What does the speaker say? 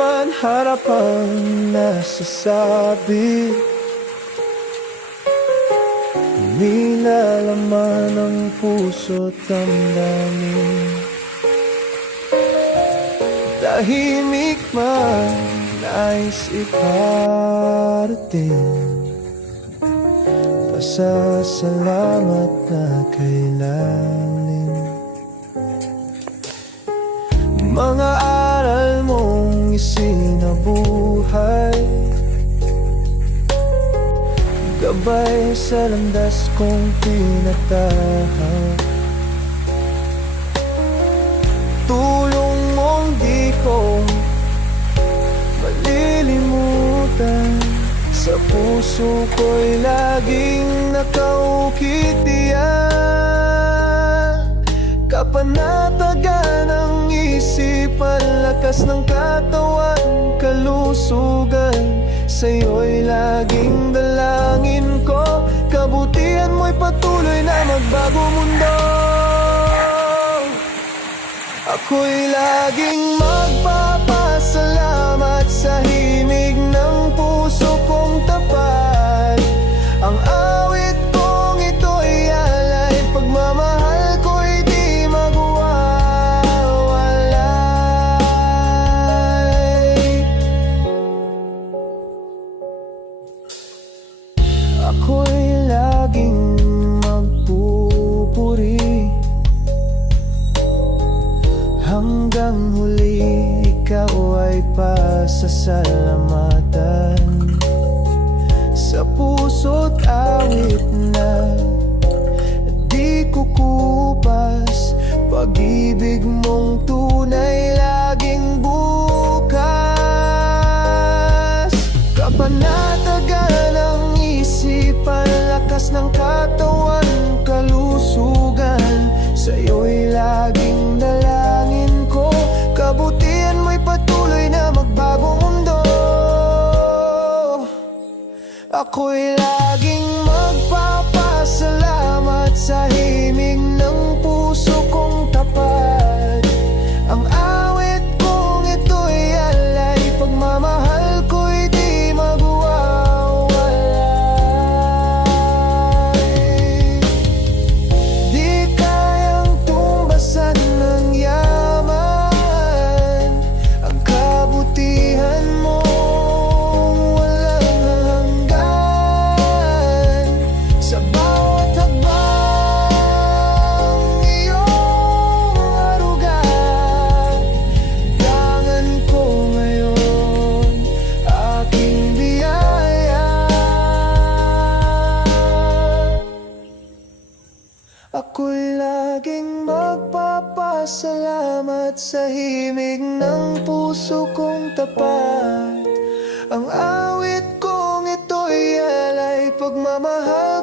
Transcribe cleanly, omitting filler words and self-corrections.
man harap ang nasasabi, nilalaman ng puso't damdamin. Tahimik man nais iparating, pasasalamat na kailangan. Mga aral mong isinabuhay, gabay sa landas kong tinatahak. Tulong mong di ko malilimutan, sa puso ko'y laging nakaukit diyan. Kapanatagan ng isipan, lakas ng katawan, kalusugan, sa'yo'y laging dalangin ko. Kabutihan mo'y patuloy na magbago mundo. Ako'y laging magpapasalamat sa himig ng puso kong tapat. Ang awit kong ito'y alay, pagmamahal ko'y di magwawalay. Ako'y laging magpupuri, hanggang huli ikaw ay pasasalamatan. Sa puso't awit na di kukupas, pag-ibig mong tunay laging bukas. Kapanatagan ng isipan, lakas ng katawan, kalusugan, sa'yo'y laging dalangin ko. Kabutihan mo'y patuloy na magbagong mundo. Ako'y laging magpapasalamat sa himig ng puso kong tapat. Ang awit kong ito'y alay, pagmamahal ko'y di magwawalay. Di kayang tumbasan ng yaman, ang kabutihan mo walang hanggan. Sa bawat hakbang iyong harugan, dangan ko ngayon aking biyaya. Ako'y laging magpapasalamat sa himig ng puso kong tapat. Ang awit kong ito'y alay, pagmamahal